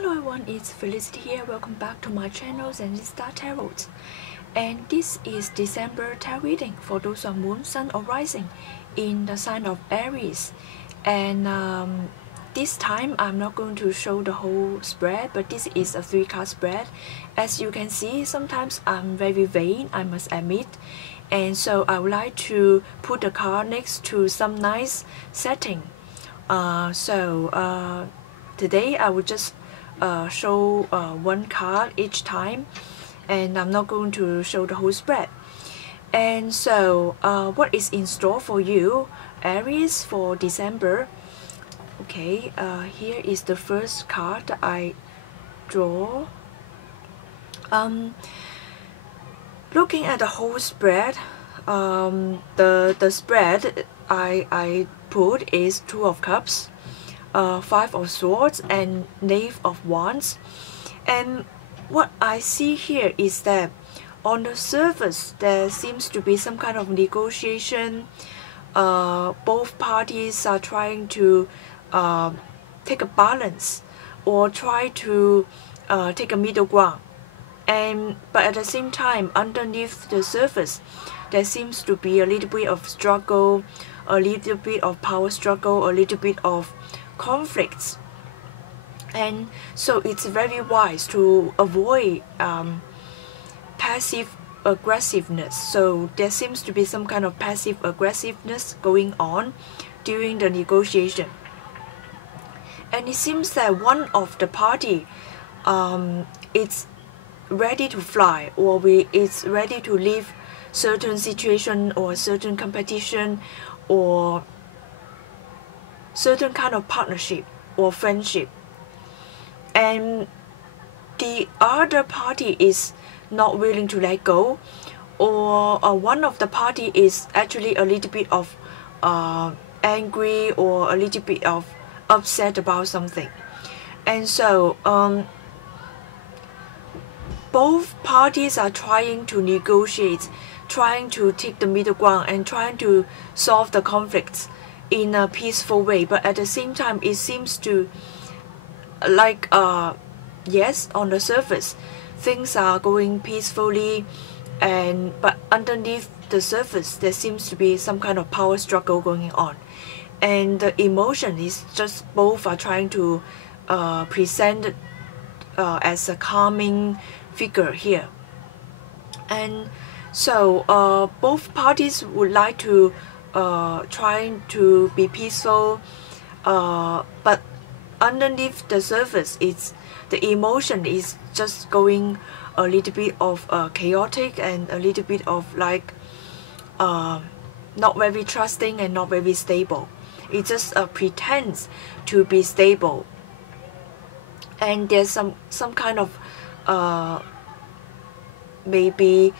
Hello everyone, it's Felicity here. Welcome back to my channel and Star Tarot. And this is December tarot reading for those on Moon, Sun or Rising in the sign of Aries. And this time I'm not going to show the whole spread, but this is a 3-card spread. As you can see, sometimes I'm very vain, I must admit. And so I would like to put the card next to some nice setting. Today I will just show one card each time, and I'm not going to show the whole spread. And so what is in store for you, Aries, for December? Okay, here is the first card that I draw. Looking at the whole spread, the spread I put is 2 of Cups, 5 of Swords, and Knave of Wands. And what I see here is that on the surface there seems to be some kind of negotiation. Both parties are trying to take a balance or try to take a middle ground. But at the same time, underneath the surface, there seems to be a little bit of struggle, a little bit of power struggle, a little bit of conflicts. And so it's very wise to avoid passive aggressiveness. So there seems to be some kind of passive aggressiveness going on during the negotiation. And it seems that one of the party is ready to fly, or it's ready to leave certain situation or certain competition or certain kind of partnership or friendship, and the other party is not willing to let go, or one of the party is actually a little bit of angry or a little bit of upset about something. And so both parties are trying to negotiate, trying to take the middle ground, and trying to solve the conflicts in a peaceful way. But at the same time, it seems to like yes, on the surface things are going peacefully, but underneath the surface there seems to be some kind of power struggle going on. And the emotion is just both are trying to present as a calming figure here. And so both parties would like to trying to be peaceful, but underneath the surface, the emotion is just going a little bit of chaotic and a little bit of like not very trusting and not very stable. It just pretends to be stable, and there's some kind of maybe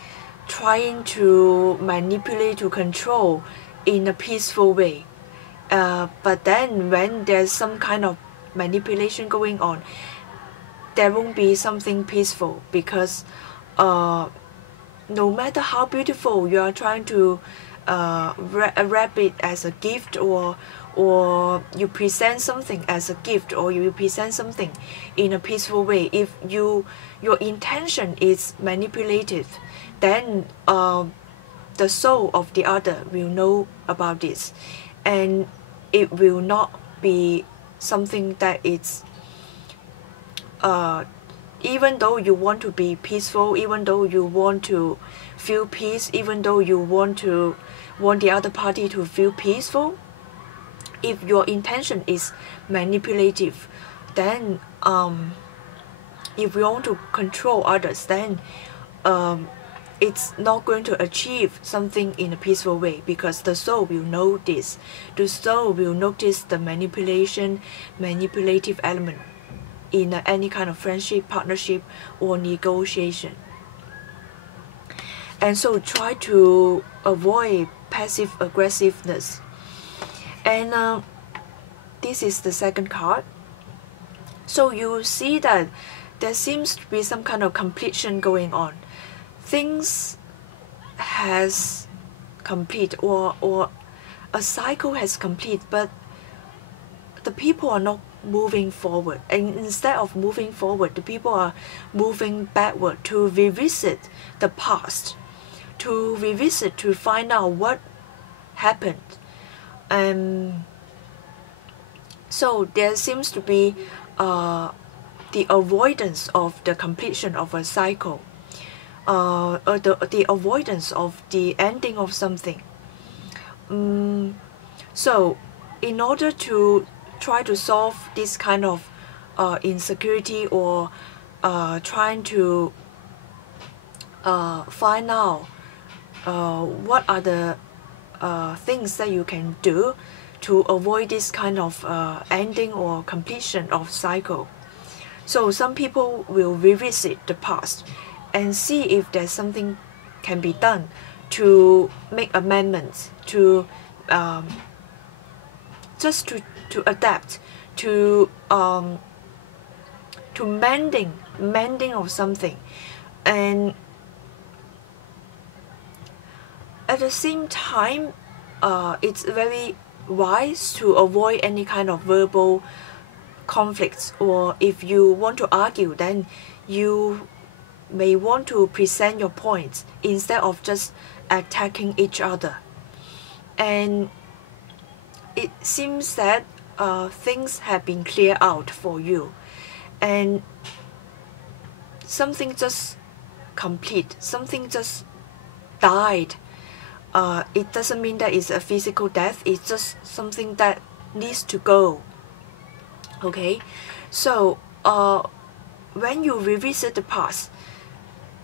trying to manipulate, to control in a peaceful way. But then when there's some kind of manipulation going on, there won't be something peaceful, because no matter how beautiful you are trying to wrap it as a gift, or you present something as a gift, or you present something in a peaceful way, if your intention is manipulative, then the soul of the other will know about this, and it will not be something that it's even though you want to be peaceful, even though you want to feel peace, even though you want the other party to feel peaceful, if your intention is manipulative, then if you want to control others, then it's not going to achieve something in a peaceful way, because the soul will know this. The soul will notice the manipulative element in any kind of friendship, partnership, or negotiation. And so try to avoid passive aggressiveness. And this is the second card. So you see that there seems to be some kind of completion going on. Things has complete, or a cycle has complete, but the people are not moving forward, and instead of moving forward, the people are moving backward to revisit the past, to revisit, to find out what happened. And so there seems to be the avoidance of the completion of a cycle, the avoidance of the ending of something. So in order to try to solve this kind of insecurity, or trying to find out what are the things that you can do to avoid this kind of ending or completion of cycle. So some people will revisit the past and see if there's something can be done to make amendments, to just to adapt, to mending of something. And at the same time, it's very wise to avoid any kind of verbal conflicts, or if you want to argue, then you may want to present your points instead of just attacking each other. And it seems that things have been cleared out for you, and something just complete, something just died. It doesn't mean that it's a physical death, it's just something that needs to go. Okay, so when you revisit the past,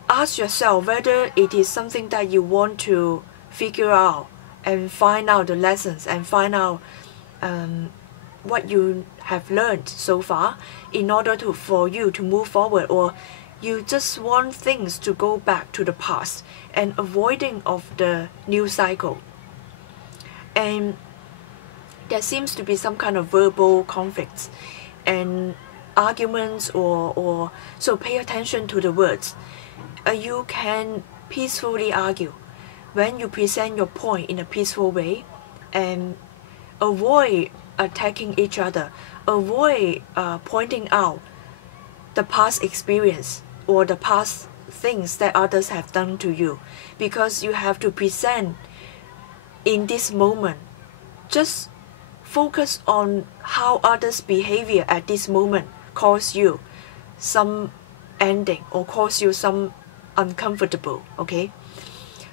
ask yourself whether it is something that you want to figure out and find out the lessons, and find out what you have learned so far in order for you to move forward, or you just want things to go back to the past and avoiding of the new cycle. And there seems to be some kind of verbal conflicts and arguments, or so pay attention to the words. You can peacefully argue when you present your point in a peaceful way, and avoid attacking each other, avoid pointing out the past experience or the past things that others have done to you, because you have to present in this moment. Just focus on how others' behavior at this moment cause you some ending or cause you some uncomfortable. Okay,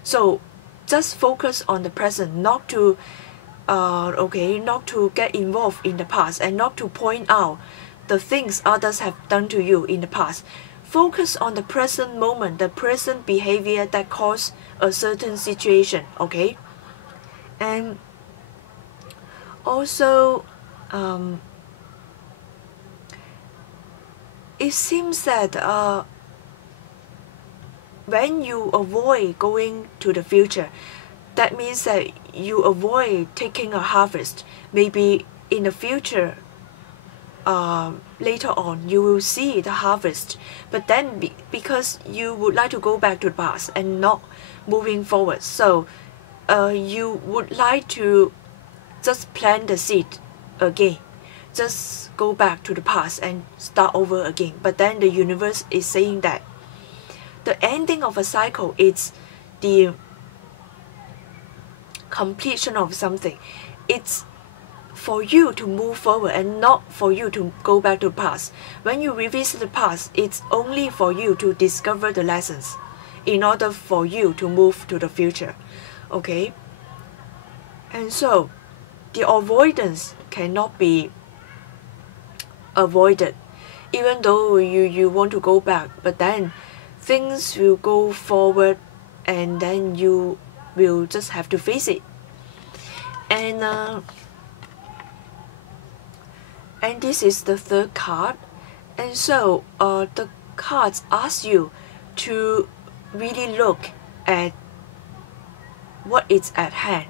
so just focus on the present, not to not to get involved in the past, and not to point out the things others have done to you in the past. Focus on the present moment, the present behavior that caused a certain situation. Okay, and also it seems that when you avoid going to the future, that means that you avoid taking a harvest. Maybe in the future, later on, you will see the harvest, but then because you would like to go back to the past and not moving forward, so you would like to just plant the seed again, just go back to the past and start over again. But then the universe is saying that the ending of a cycle is the completion of something. It's for you to move forward and not for you to go back to the past. When you revisit the past, it's only for you to discover the lessons in order for you to move to the future. Okay, and so the avoidance cannot be avoided, even though you want to go back, but then things will go forward, and then you will just have to face it. And this is the third card. And so the cards ask you to really look at what is at hand,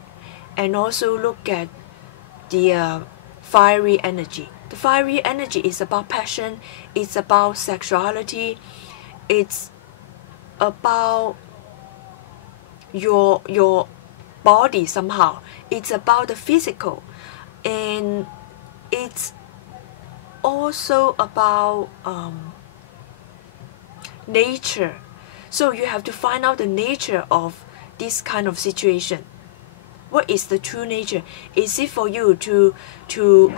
and also look at the fiery energy. The fiery energy is about passion, it's about sexuality, it's about your body somehow. It's about the physical, and it's also about nature. So you have to find out the nature of this kind of situation. What is the true nature? Is it for you to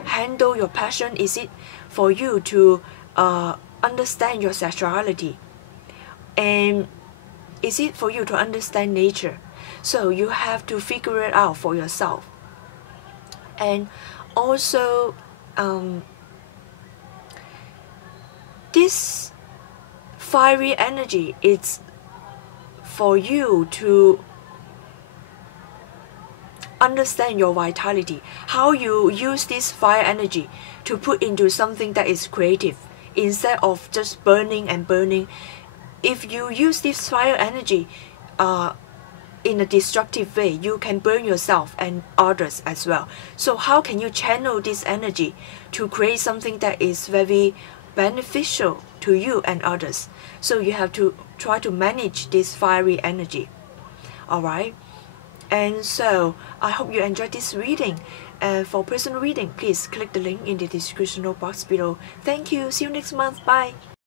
handle your passion? Is it for you to understand your sexuality? And is it for you to understand nature? So you have to figure it out for yourself. And also, this fiery energy is for you to understand your vitality, how you use this fire energy to put into something that is creative instead of just burning and burning. If you use this fire energy in a destructive way, you can burn yourself and others as well. So how can you channel this energy to create something that is very beneficial to you and others? So you have to try to manage this fiery energy. Alright? And so I hope you enjoyed this reading. For personal reading, please click the link in the description box below. Thank you. See you next month. Bye.